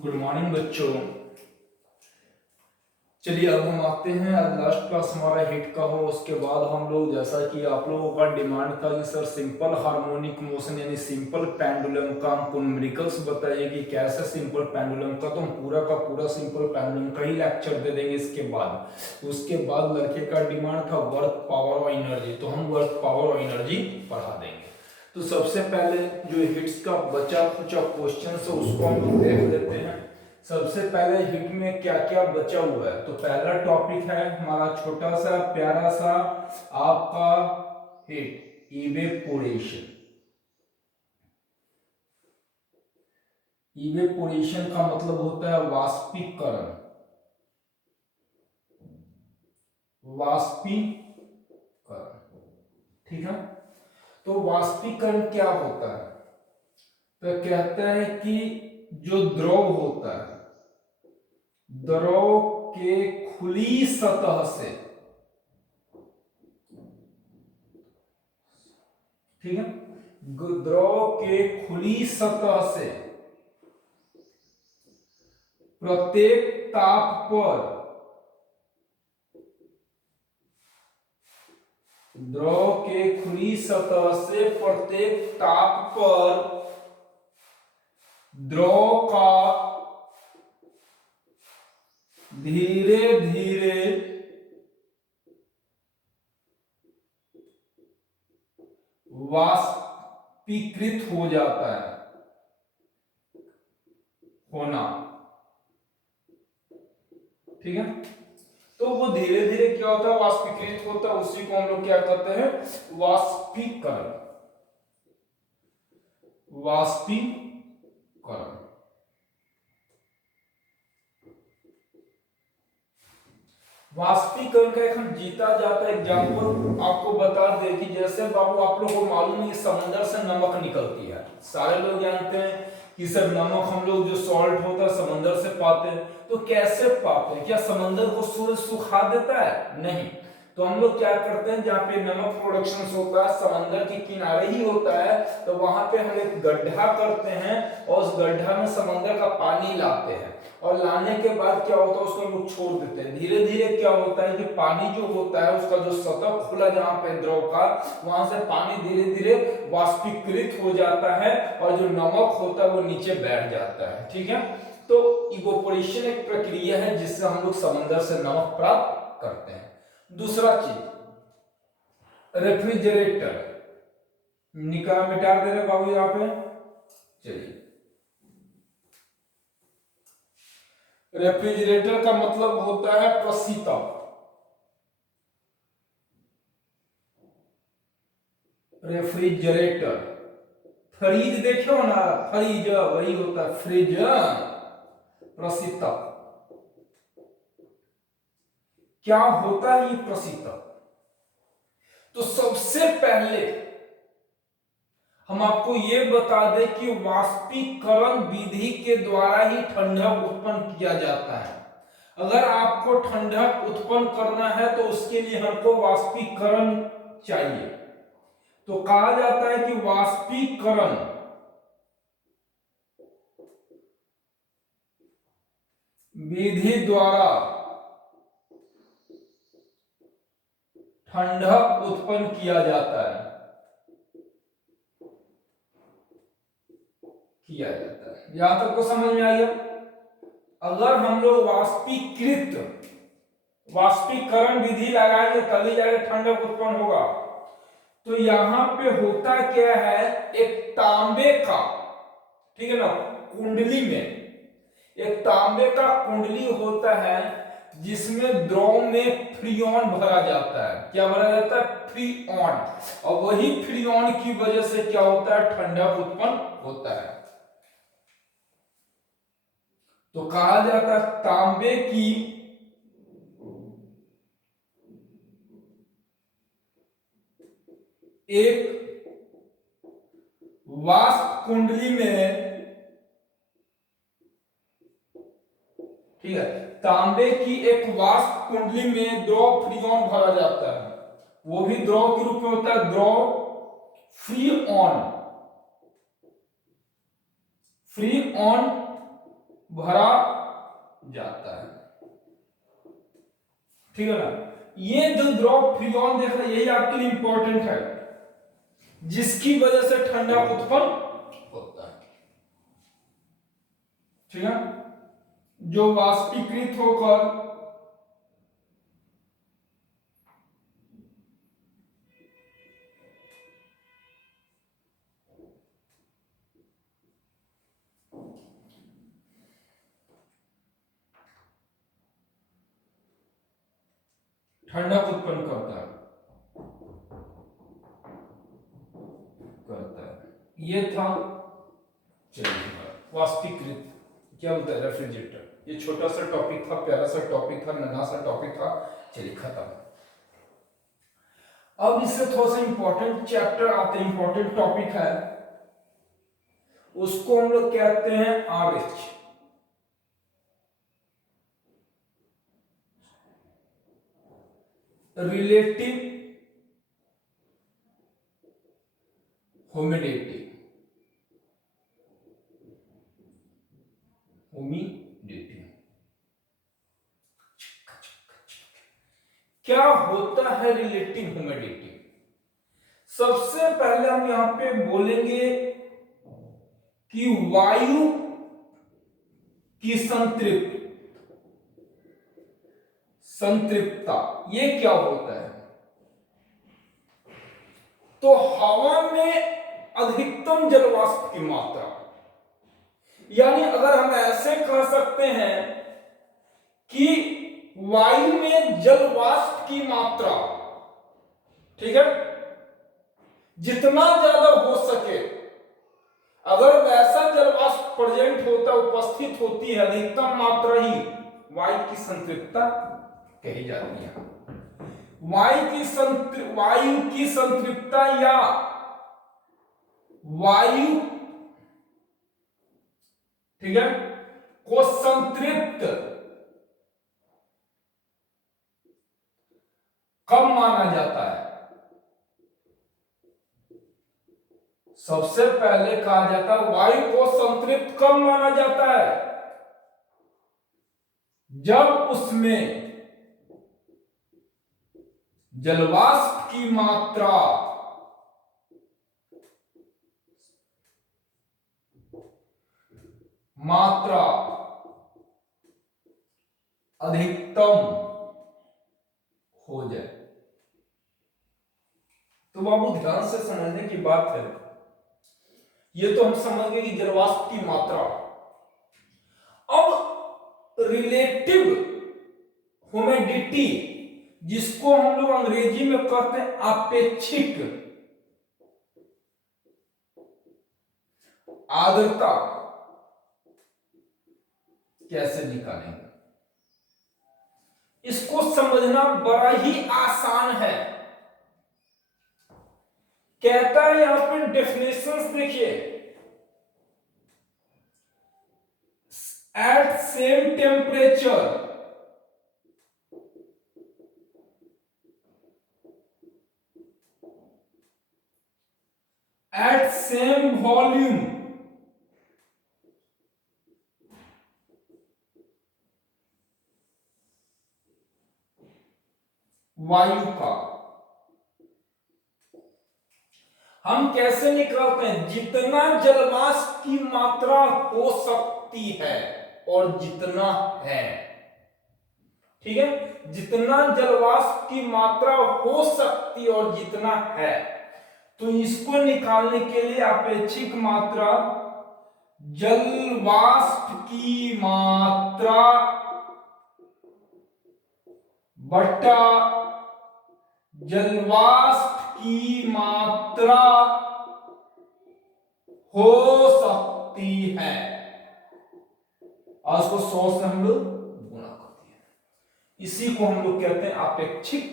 Good morning बच्चों। चलिए अब हम आते हैं, आज लास्ट क्लास हमारा हिट का हो। उसके बाद हम लोग, जैसा कि आप लोगों का डिमांड था कि सर सिंपल हार्मोनिक मोशन यानी सिंपल पेंडुलम का हमको न्यूमेरिकल्स बताइए कि कैसे सिंपल पेंडुलम का, तो हम पूरा का पूरा सिंपल पेंडुलम का ही लेक्चर दे देंगे। उसके बाद लड़के का डिमांड था वर्क पावर और एनर्जी, तो हम वर्क पावर और एनर्जी पढ़ा देंगे। तो सबसे पहले जो हिट्स का बचा खुचा क्वेश्चन है उसको हम लोग देख लेते हैं। सबसे पहले हिट में क्या क्या बचा हुआ है, तो पहला टॉपिक है हमारा छोटा सा प्यारा सा आपका हिट, इवेपोरेशन। इवेपोरेशन का मतलब होता है वाष्पीकरण। वाष्पीकरण, ठीक है। तो वाष्पीकरण क्या होता है, तो कहते हैं कि जो द्रव होता है, द्रव के खुली सतह से, ठीक है, द्रव के खुली सतह से प्रत्येक ताप पर, द्रव के खुली सतह से प्रत्येक ताप पर द्रव का धीरे धीरे वाष्पीकृत हो जाता है, होना, ठीक है। तो वो धीरे धीरे क्या होता है, वाष्पीकृत होता है, उसी को हम लोग क्या कहते हैं, वाष्पीकरण। वाष्पीकरण, वाष्पीकरण का एक हम जीता जाता एग्जाम्पल आपको बता दे कि जैसे बाबू आप लोग को मालूम है समंदर से नमक निकलती है, सारे लोग जानते हैं कि सर नमक हम लोग जो सॉल्ट होता है समंदर से पाते हैं। तो कैसे पाते हैं, क्या समंदर को सूरज सुखा देता है? नहीं। तो हम लोग क्या करते हैं, जहाँ पे नमक प्रोडक्शन होता है समंदर के किनारे ही होता है, तो वहां पे हम एक गड्ढा करते हैं और उस गड्ढा में समंदर का पानी लाते हैं, और लाने के बाद क्या होता है उसको हम लोग छोड़ देते हैं। धीरे धीरे क्या होता है कि पानी जो होता है उसका जो सतह खुला जहां पे द्रव का, वहां से पानी धीरे धीरे वाष्पीकृत हो जाता है और जो नमक होता है वो नीचे बैठ जाता है, ठीक है। तो इवोपोरेशन एक प्रक्रिया है जिससे हम लोग समंदर से नमक प्राप्त करते हैं। दूसरा चीज, रेफ्रिजरेटर, निकाल मिटा दे रहे बाबू यहाँ पे। चलिए, रेफ्रिजरेटर का मतलब होता है प्रशीतक। रेफ्रिजरेटर, फ्रीज देखे हो ना, फ्रीज वही होता है फ्रिज, प्रशीतक। क्या होता है ये प्रशीतक? तो सबसे पहले हम आपको ये बता दें कि वाष्पीकरण विधि के द्वारा ही ठंडक उत्पन्न किया जाता है। अगर आपको ठंडक उत्पन्न करना है तो उसके लिए हमको वाष्पीकरण चाहिए। तो कहा जाता है कि वाष्पीकरण विधि द्वारा ठंडक उत्पन्न किया जाता है, यहां तक तो समझ में आइए। अगर हम लोग वाष्पीकरण विधि लगाएंगे तभी जाके ठंडक उत्पन्न होगा। तो यहां पे होता क्या है, एक तांबे का, ठीक है ना, कुंडली में एक तांबे का कुंडली होता है जिसमें द्रव में फ्रीऑन भरा जाता है। क्या भरा जाता है? फ्रीऑन। और वही फ्रीऑन की वजह से क्या होता है, ठंडक उत्पन्न होता है। तो कहा जाता है तांबे की एक वाष्प कुंडली में, ठीक है, तांबे की एक वाष्प कुंडली में द्रव फ्रीऑन भरा जाता है। वो भी द्रव के रूप में होता है, द्रव फ्रीऑन। फ्रीऑन भरा जाता है। ठीक है ना। ये जो ड्रॉप फ्रीऑन देख रहे हैं यही आपके लिए इंपॉर्टेंट है, जिसकी वजह से ठंडा उत्पन्न होता है। ठीक है। जो वाष्पीकृत होकर ठंडक उत्पन्न करता है। ये था, चलिए वाष्पीकृत क्या होता है, रेफ्रिजरेटर। ये छोटा सा टॉपिक था, प्यारा सा टॉपिक था, नन्हा सा टॉपिक था। चलिए खत्म। अब इससे थोड़ा सा इंपॉर्टेंट चैप्टर आते हैं, इंपॉर्टेंट टॉपिक है, उसको हम लोग कहते हैं RH, रिलेटिव ह्यूमिडिटी। क्या होता है रिलेटिव ह्यूमिडिटी? सबसे पहले हम यहां पे बोलेंगे कि वायु की संतृप्तता, ये क्या होता है? तो हवा में अधिकतम जलवाष्प की मात्रा, यानी अगर हम ऐसे कह सकते हैं कि वायु में जलवाष्प की मात्रा, ठीक है, जितना ज्यादा हो सके, अगर वैसा जलवाष्प प्रेजेंट होता, उपस्थित होती है, अधिकतम मात्रा ही वायु की संतृप्तता कही जाती है। वायु की संतृप्तता या वायु, ठीक है, को संतृप्त कब माना जाता है? सबसे पहले कहा जाता है वायु को संतृप्त कब माना जाता है? जब उसमें जलवाष्प की मात्रा अधिकतम हो जाए। तो बाबू ध्यान से समझने की बात है, ये तो हम समझ गए कि जलवाष्प की मात्रा। अब रिलेटिव ह्यूमिडिटी, जिसको हम लोग अंग्रेजी में कहते हैं आपेक्षिक आर्द्रता, कैसे निकालेंगे? इसको समझना बड़ा ही आसान है। कहता है यहां पे डेफिनेशंस देखिए, at same temperature at same volume वायु का हम कैसे निकालते हैं? जितना जलवाष्प की मात्रा हो सकती है और जितना है, ठीक है, जितना जलवाष्प की मात्रा हो सकती और जितना है, तो इसको निकालने के लिए अपेक्षिक मात्रा, जलवाष्प की मात्रा बटा जलवाष्प की मात्रा हो सकती है, और उसको 100 से हम लोग गुणा करते हैं। इसी को हम लोग कहते हैं अपेक्षिक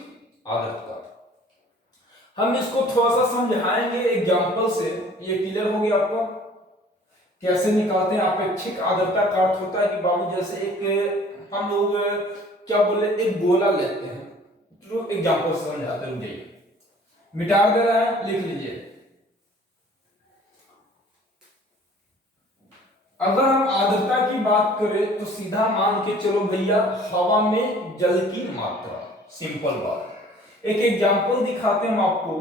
आर्द्रता। हम इसको थोड़ा सा समझाएंगे एग्जांपल से। ये क्लियर हो गया आपको कैसे निकालते हैं? अपेक्षिक आर्द्रता का अर्थ होता है कि बाबू जैसे एक हम लोग क्या बोले, एक गोला लेते हैं, तो एग्जांपल से समझाते हैं। रुक मिटा दे रहा है, लिख लीजिए। अगर हम आर्द्रता की बात करें तो सीधा मान के चलो भैया हवा में जल की मात्रा, सिंपल बात। एक एग्जांपल दिखाते हैं हम आपको।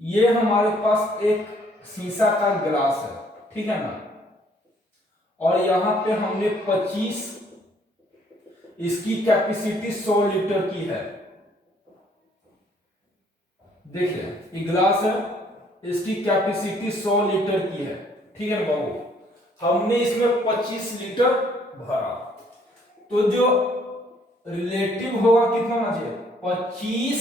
ये हमारे पास एक शीशा का गिलास है, ठीक है ना, और यहां पे हमने 25, इसकी कैपेसिटी 100 लीटर की है। देखिए ये गिलास है, इसकी कैपेसिटी 100 लीटर की है, ठीक है ना बाबू। हमने इसमें 25 लीटर भरा, तो जो रिलेटिव होगा कितना होना चाहिए, 25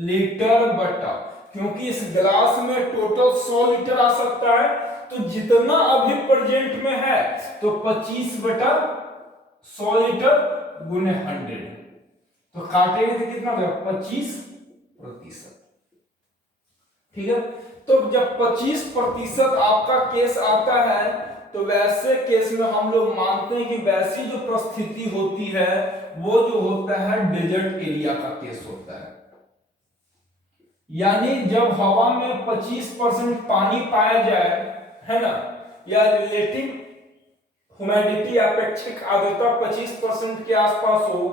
लीटर बटा, क्योंकि इस गिलास में टोटल 100 लीटर आ सकता है, तो जितना अभी प्रेजेंट में है तो 25 बटा 100 लीटर गुने 100, तो काटेंगे तो कितना होगा, 25%, ठीक है। तो जब 25% आपका केस आता है, तो वैसे केस में हम लोग मानते हैं कि वैसी जो परिस्थिति होती है वो जो होता है डेजर्ट एरिया का केस होता है। यानी जब हवा में 25% पानी पाया जाए, है ना, या रिलेटिव ह्यूमिडिटी अपेक्षिक आर्द्रता 25% के आसपास हो,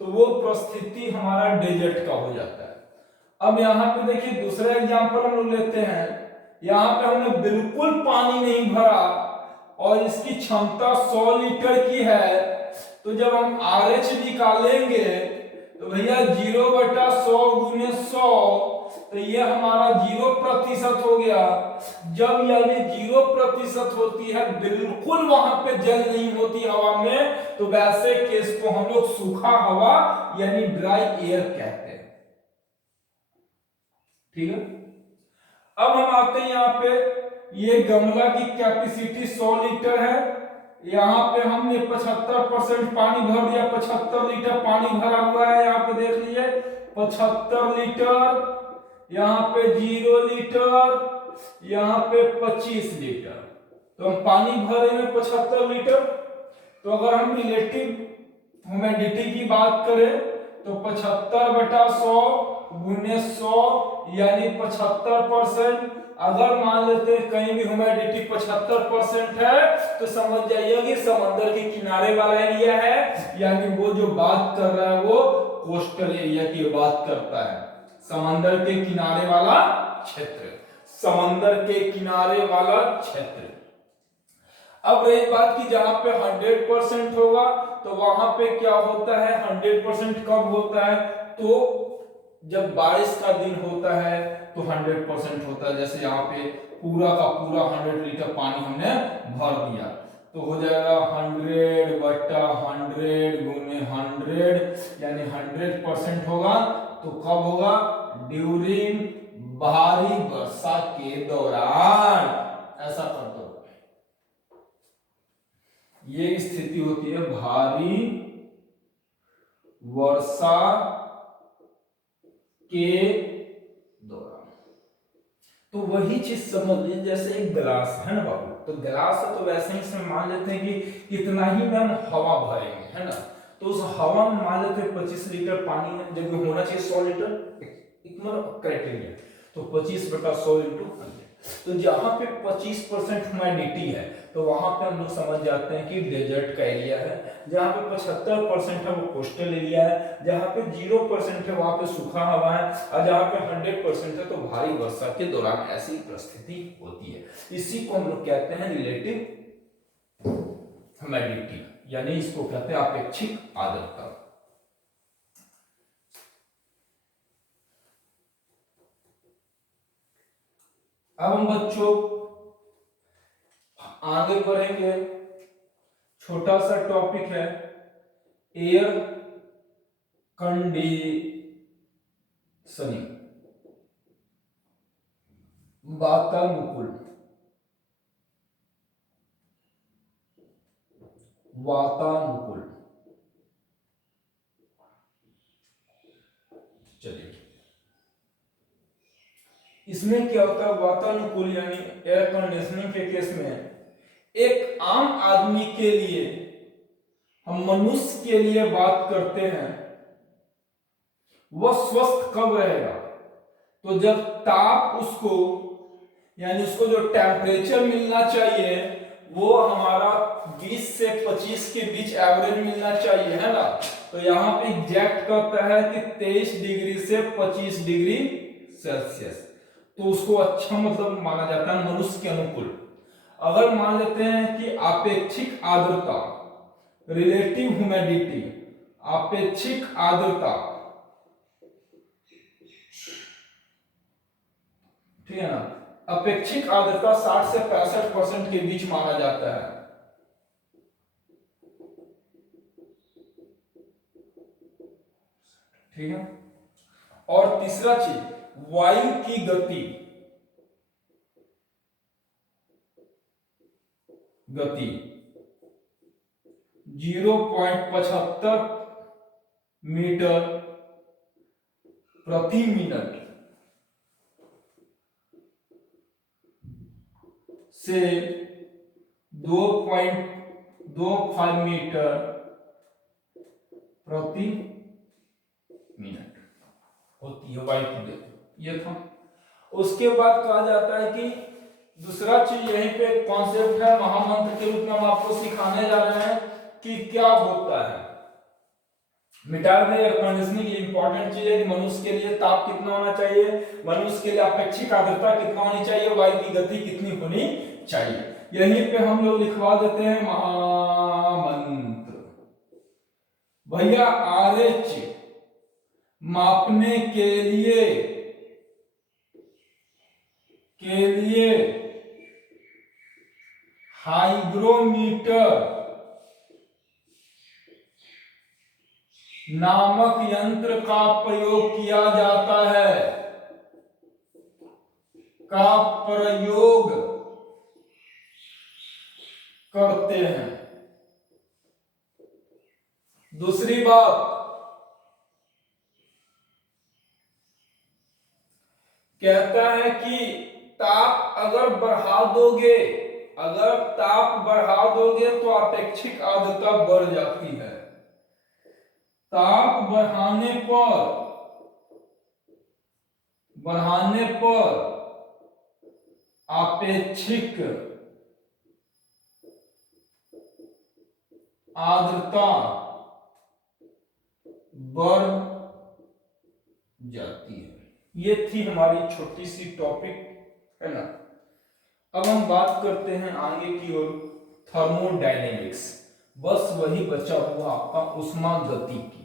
तो वो परिस्थिति हमारा डेजर्ट का हो जाता है। अब यहां पे देखिए दूसरा एग्जांपल हम लोग लेते हैं। यहां पे हमने बिल्कुल पानी नहीं भरा और इसकी क्षमता 100 लीटर की है, तो जब हम RH निकालेंगे तो भैया 0/100 गुने 100, तो ये हमारा 0% हो गया। जब यानी 0% होती है, बिल्कुल वहां पे जल नहीं होती हवा में, तो वैसे केस को हम लोग सूखा हवा यानी ड्राई एयर कहते हैं, ठीक है। अब हम आते हैं यहाँ पे, ये गमला की कैपेसिटी 100 लीटर है, यहाँ पे हमने 75% पानी भर दिया, 75 लीटर पानी भरा हुआ है, यहाँ पे देख लीजिए 75 लीटर, यहाँ पे 0 लीटर, यहाँ पे 25 लीटर, तो हम पानी भरे में 75 लीटर। तो अगर हम रिलेटिव ह्यूमिडिटी की बात करें तो 75/100 गुने 100 यानी 75%। अगर मान लेते हैं कहीं भी ह्यूमिडिटी 75% है, तो समझ जाइए कि समंदर के किनारे वाला एरिया है, यानी वो जो बात कर रहा है वो कोस्टल एरिया की बात करता है, समंदर के किनारे वाला क्षेत्र, समंदर के किनारे वाला क्षेत्र। अब रही बात की जहां पे 100% होगा, तो वहां पे क्या होता है, 100% कब होता है, तो जब बारिश का दिन होता है तो 100% होता है। जैसे यहाँ पे पूरा का पूरा 100 लीटर पानी हमने भर दिया, तो हो जाएगा 100/100 गुने 100, यानी 100% होगा। तो कब होगा, ड्यूरिंग भारी वर्षा के दौरान, ऐसा करते हो, ये स्थिति होती है भारी वर्षा के दौरान। तो वही चीज समझ लीजिए, जैसे एक गिलास है ना बाबू, तो गिलास है तो वैसे ही इसमें मान लेते हैं कि इतना ही में हम हवा भरेंगे, है ना, तो उस हवा में मान लेते हैं 25 लीटर पानी है, जब होना चाहिए 100 लीटर, मतलब क्राइटेरिया, तो 25/100 × 100। तो जहां पे 25% ह्यूमिडिटी है, तो वहां पे हम लोग समझ जाते हैं कि डेजर्ट का एरिया है। जहां पे 75% है वो कोस्टल एरिया है, जहां पे 0% है वहां पे सूखा हवा है, और जहां पे 100% है तो भारी वर्षा के दौरान ऐसी परिस्थिति होती है। इसी को हम लोग कहते हैं रिलेटिव ह्यूमिडिटी, यानी इसको कहते हैं अपेक्षिक आर्द्रता। अब हम बच्चों आगे बढ़ेंगे, छोटा सा टॉपिक है एयर कंडीशनिंग, वातानुकूल, वातानुकूल। चलिए, इसमें क्या होता है, वातानुकूल यानी एयर कंडीशनिंग के केस में एक आम आदमी के लिए, हम मनुष्य के लिए बात करते हैं, वह स्वस्थ कब रहेगा, तो जब ताप उसको यानी उसको जो टेम्परेचर मिलना चाहिए वो हमारा 20 से 25 के बीच एवरेज मिलना चाहिए, है ना। तो यहाँ पे एग्जैक्ट कहता है कि 23 डिग्री से 25 डिग्री सेल्सियस, तो उसको अच्छा मतलब माना जाता है मनुष्य के अनुकूल। अगर मान लेते हैं कि अपेक्षित आर्द्रता, रिलेटिव ह्यूमिडिटी, अपेक्षित आर्द्रता, ठीक है ना, अपेक्षित आर्द्रता 60 से 65% के बीच माना जाता है। ठीक है। और तीसरा चीज वायु की गति, गति 0.75 मीटर प्रति मिनट से 2.25 मीटर प्रति मिनट होती है वायु की गति। ये था। उसके बाद कहा जाता है कि दूसरा चीज यहीं पे कॉन्सेप्ट है, महामंत्र के रूप में हम आपको सिखाने जा रहे हैं कि क्या होता है मिटार में एयर कंडीशनिंग। ये इंपॉर्टेंट चीज है कि मनुष्य के लिए ताप कितना होना चाहिए, मनुष्य के लिए अपेक्षित आर्द्रता कितना होनी चाहिए, वायु की गति कितनी होनी चाहिए। यहीं पे हम लोग लिखवा देते हैं महामंत्र। भैया RH मापने के लिए हाइग्रोमीटर नामक यंत्र का प्रयोग किया जाता है, का प्रयोग करते हैं। दूसरी बात कहता है कि ताप अगर बढ़ा दोगे, अगर ताप बढ़ा दोगे तो अपेक्षित आर्द्रता बढ़ जाती है। ताप बढ़ाने पर अपेक्षित आर्द्रता बढ़ जाती है। ये थी हमारी छोटी सी टॉपिक, है ना। अब हम बात करते हैं आगे की ओर थर्मोडायनेमिक्स। बस वही बचा हुआ आपका उष्मागतिकी।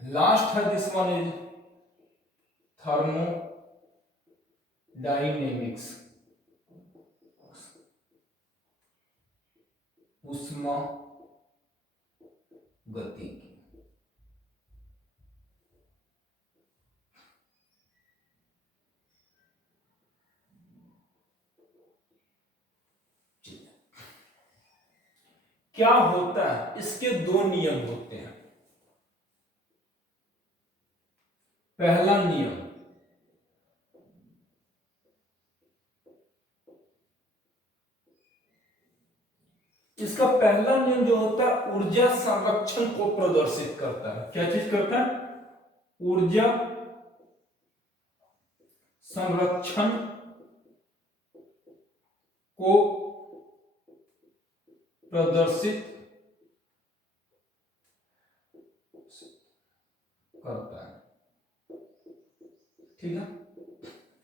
लास्ट है दिस वन इज थर्मोडायनेमिक्स, उष्मागतिकी। क्या होता है, इसके दो नियम होते हैं। पहला नियम, इसका पहला नियम जो होता है ऊर्जा संरक्षण को प्रदर्शित करता है। क्या चीज करता है? ऊर्जा संरक्षण को प्रदर्शित करता है। ठीक है,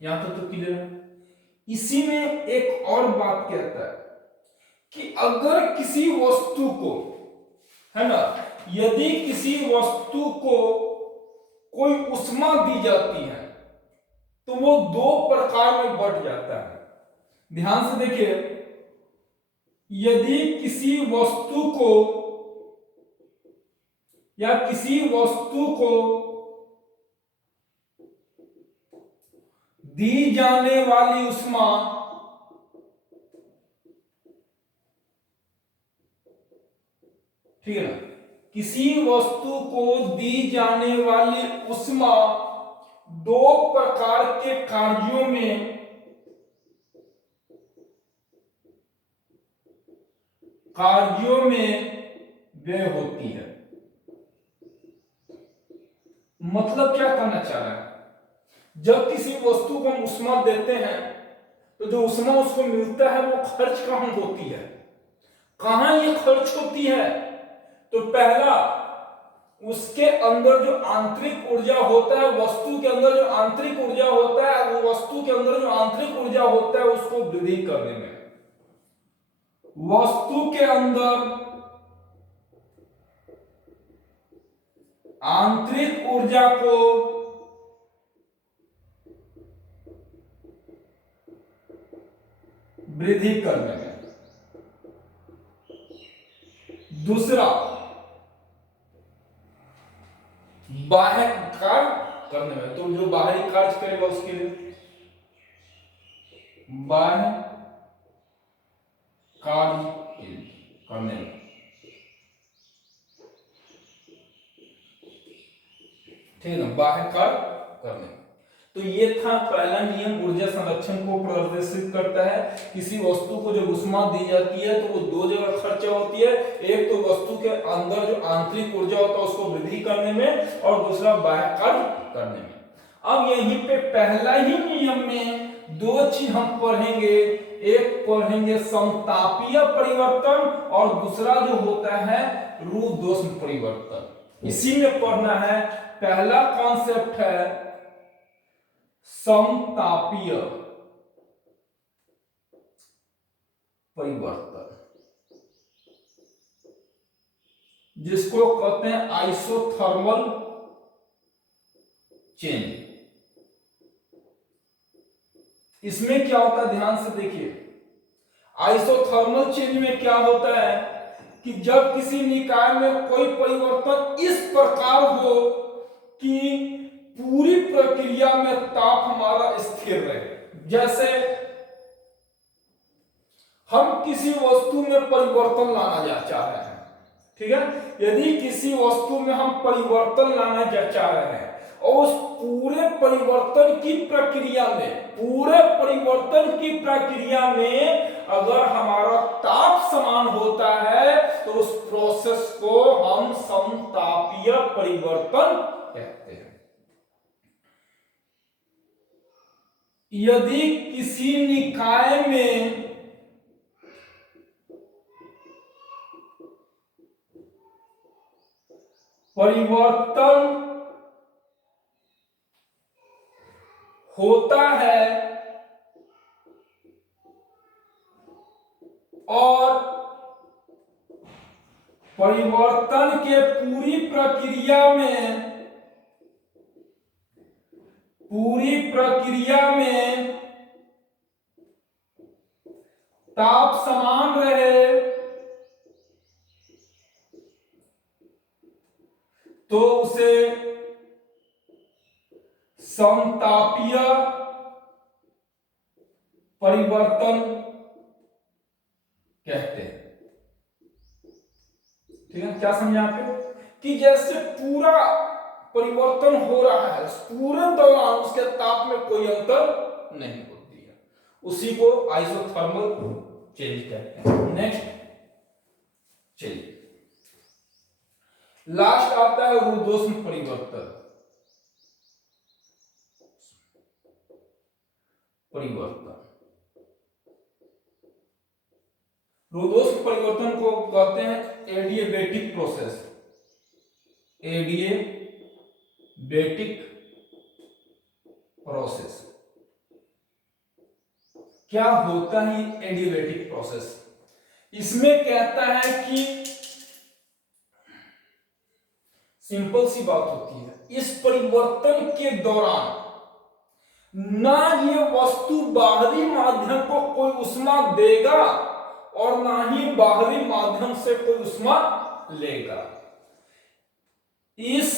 यहां तक तो क्लियर है। इसी में एक और बात कहता है कि अगर किसी वस्तु को, है ना, यदि किसी वस्तु को कोई उष्मा दी जाती है तो वो दो प्रकार में बढ़ जाता है। ध्यान से देखिए, यदि किसी वस्तु को या किसी वस्तु को दी जाने वाली उष्मा ठीक है ना, किसी वस्तु को दी जाने वाली उष्मा दो प्रकार के कार्यों में व्यय होती है। मतलब क्या कहना चाह रहा है, जब किसी वस्तु को हम ऊष्मा देते हैं तो जो ऊष्मा उसको मिलता है वो खर्च कहां होती है, कहां ये खर्च होती है? तो पहला, उसके अंदर जो आंतरिक ऊर्जा होता है, वस्तु के अंदर जो आंतरिक ऊर्जा होता है, वो वस्तु के अंदर जो आंतरिक ऊर्जा होता है उसको वृद्धि करने में, वस्तु के अंदर आंतरिक ऊर्जा को वृद्धि करने में। दूसरा, बाह्य कार्य करने में, तो जो बाहरी कार्य करेगा उसके लिए बाह्य कार्य करने में। ठीक है ना, बाह्य कार्य करने में। तो ये था पहला नियम, ऊर्जा संरक्षण को प्रदर्शित करता है। किसी वस्तु को जब ऊष्मा दी जाती है तो वो दो जगह खर्चा होती है, एक तो वस्तु के अंदर जो आंतरिक ऊर्जा होता है उसको वृद्धि करने में, और दूसरा बाह्य कार्य करने में। अब यहीं पे पहला ही नियम में दो चीज हम पढ़ेंगे, एक पढ़ेंगे समतापीय परिवर्तन और दूसरा जो होता है रुदोष्म परिवर्तन। इसी में पढ़ना है। पहला कॉन्सेप्ट है समतापीय परिवर्तन, जिसको कहते हैं आइसोथर्मल चेंज। इसमें क्या होता है, ध्यान से देखिए। आइसोथर्मल चेंज में क्या होता है कि जब किसी निकाय में कोई परिवर्तन इस प्रकार हो कि पूरी प्रक्रिया में ताप हमारा स्थिर रहे। जैसे हम किसी वस्तु में परिवर्तन लाना चाह रहे हैं, ठीक है, यदि किसी वस्तु में हम परिवर्तन लाना चाह रहे हैं और उस पूरे परिवर्तन की प्रक्रिया में अगर हमारा ताप समान होता है तो उस प्रोसेस को हम समतापीय परिवर्तन कहते हैं। यदि किसी निकाय में परिवर्तन होता है और परिवर्तन के पूरी प्रक्रिया में ताप समान रहे तो उसे समतापीय परिवर्तन कहते हैं। ठीक है, क्या समझे आपको कि जैसे पूरा परिवर्तन हो रहा है, पूरे दौरान उसके ताप में कोई अंतर नहीं होती है, उसी को आइसोथर्मल चेंज कहते हैं। नेक्स्ट चलिए, लास्ट आता है रुदोष्म परिवर्तन। रुदोष्म परिवर्तन को कहते हैं एडिएबेटिक प्रोसेस। क्या होता है एडिएबेटिक प्रोसेस? इसमें कहता है कि सिंपल सी बात होती है, इस परिवर्तन के दौरान ना ये वस्तु बाहरी माध्यम को कोई ऊष्मा देगा और ना ही बाहरी माध्यम से कोई ऊष्मा लेगा। इस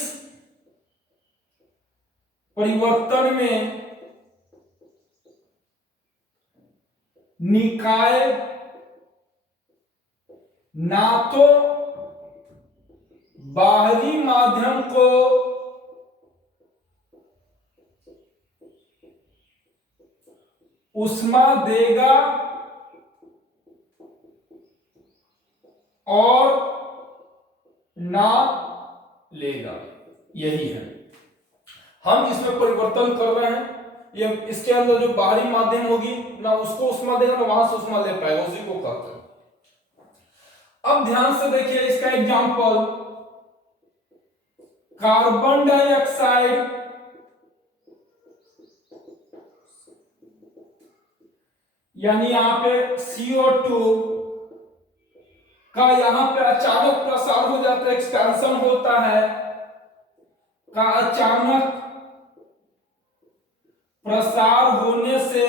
परिवर्तन में निकाय ना तो बाहरी माध्यम को ऊष्मा देगा और ना लेगा, यही है। हम इसमें परिवर्तन कर रहे हैं, ये इसके अंदर जो बाहरी माध्यम होगी ना उसको उष्मा देगा ना वहां से उष्मा ले पाएगा, उसी को कहते हैं। अब ध्यान से देखिए इसका एग्जांपल, कार्बन डाइऑक्साइड यानी यहां पे CO2 का यहां पे अचानक प्रसार हो जाता है, एक्सपेंशन होता है, का अचानक प्रसार होने से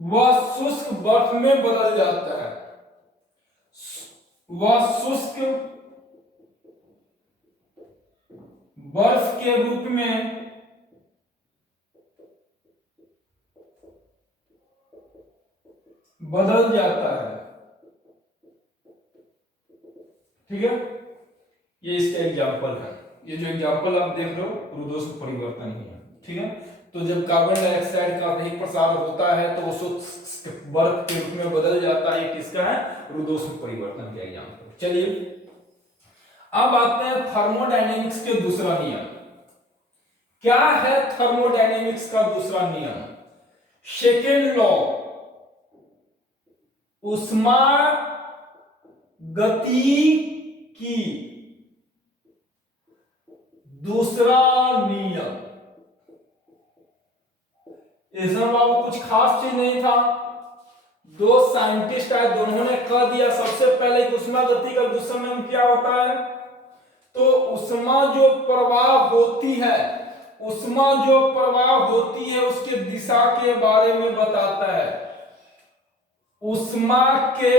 वह शुष्क बर्फ में बदल जाता है, वह शुष्क बर्फ के रूप में बदल जाता है। ठीक है, ये इसका एग्जाम्पल है। ये जो एग्जाम्पल आप देख रहे हो रुद्धोष्म परिवर्तन ही है। ठीक है, तो जब कार्बन डाइऑक्साइड का अधिक प्रसार होता है तो वो बर्फ के रूप में बदल जाता है, ये किसका है, रुद्धोष्म परिवर्तन का एग्जाम्पल। चलिए अब आते हैं थर्मोडायनेमिक्स के दूसरा नियम। क्या है थर्मोडायनेमिक्स का दूसरा नियम? सेकेंड लॉ, उष्मा गति की दूसरा नियम। इसमें बाबू कुछ खास चीज नहीं था, दो साइंटिस्ट आए, दोनों ने कह दिया सबसे पहले कि उष्मा गति का दूसरा नियम क्या होता है, तो उष्मा जो प्रवाह होती है, उष्मा जो प्रवाह होती है उसके दिशा के बारे में बताता है। उष्मा के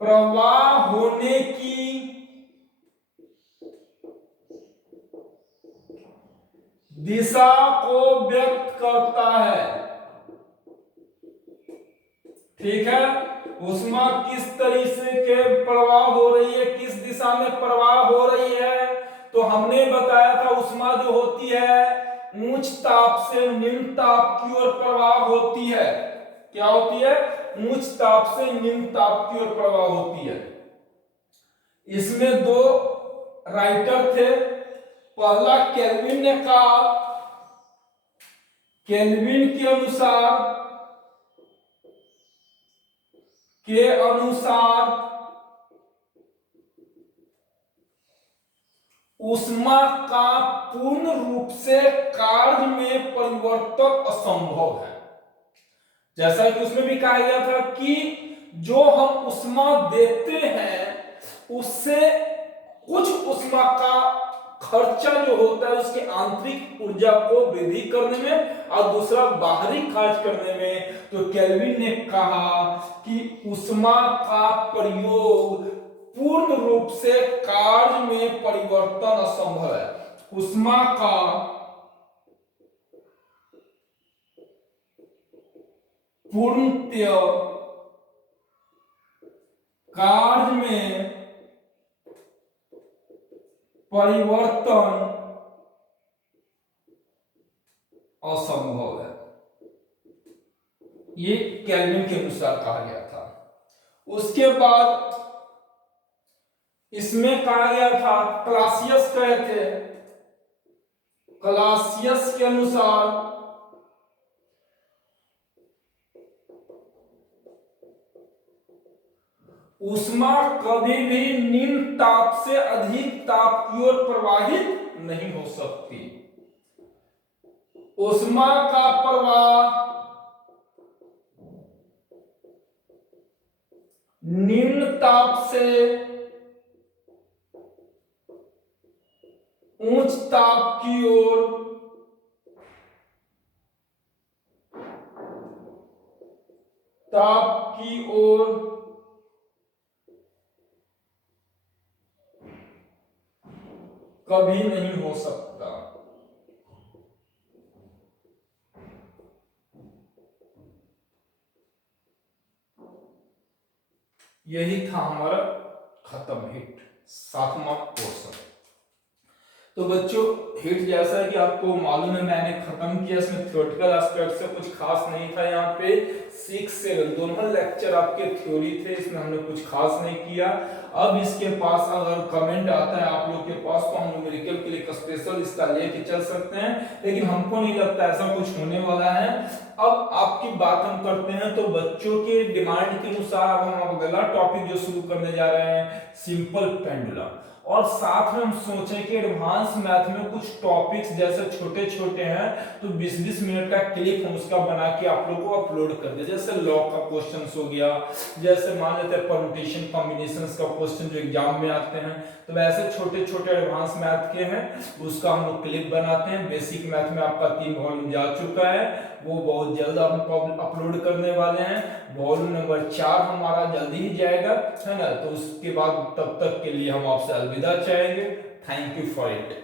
प्रवाह होने की दिशा को व्यक्त करता है। ठीक है, उष्मा किस तरीके के प्रवाह हो रही है, किस दिशा में प्रवाह हो रही है, तो हमने बताया था उष्मा जो होती है उच्च ताप से निम्न ताप की ओर प्रवाह होती है। क्या होती है? उच्च ताप से निम्न ताप की ओर प्रवाह होती है। इसमें दो राइटर थे, पहला केल्विन ने कहा, केल्विन के अनुसार उष्मा का पूर्ण रूप से कार्य में परिवर्तन असंभव है। जैसा कि उसमें भी कहा गया था कि जो हम उष्मा देते हैं उससे कुछ उष्मा का खर्चा जो होता है उसकी आंतरिक ऊर्जा को वृद्धि करने में और दूसरा बाहरी खर्च करने में। तो केल्विन ने कहा कि उष्मा का प्रयोग पूर्ण रूप से कार्य में परिवर्तन असंभव है। उष्मा का पूर्णतः कार्य में परिवर्तन असंभव है, ये केल्विन के अनुसार कहा गया था। उसके बाद इसमें कहा गया था, क्लासियस कहे थे, क्लासियस के अनुसार उष्मा कभी भी निम्न ताप से अधिक ताप की ओर प्रवाहित नहीं हो सकती। उष्मा का प्रवाह निम्न ताप से उच्च ताप की ओर कभी नहीं हो सकता। यही था हमारा खत्म हिट 7वां पोर्शन। तो बच्चों हिट जैसा है कि आपको मालूम है मैंने खत्म किया, इसमें थ्योरेटिकल एस्पेक्ट से कुछ खास नहीं था। यहाँ पे 6 से दोनों लेक्चर आपके थ्योरी थे, इसमें हमने कुछ खास नहीं किया। अब इसके पास अगर कमेंट आता है आप लोग के पास तो हम न्यूमेरिकल के लिए एक स्पेशल इसका लेके चल सकते हैं, लेकिन हमको नहीं लगता ऐसा कुछ होने वाला है। अब आपकी बात हम करते हैं तो बच्चों के डिमांड के अनुसार अब हम अगला टॉपिक जो शुरू करने जा रहे हैं सिंपल पेंडुलम, और साथ में हम सोचें कि एडवांस मैथ में कुछ टॉपिक्स जैसे छोटे छोटे हैं तो 20-20 मिनट का क्लिप हम उसका बना के आप लोगों को अपलोड कर दे, जैसे लॉ का क्वेश्चंस हो गया, जैसे मान लेते हैं परम्यूटेशन कॉम्बिनेशंस का क्वेश्चन जो एग्जाम में आते हैं, तो वैसे छोटे छोटे एडवांस मैथ के हैं उसका हम लोग क्लिप बनाते हैं। बेसिक मैथ में आपका 3 वॉल्यूम जा चुका है, वो बहुत जल्द हम अपलोड करने वाले हैं। वॉल्यूम नंबर 4 हमारा जल्दी ही जाएगा, है ना। तो उसके बाद तब तक के लिए हम आपसे अलविदा चाहेंगे। Thank you for it.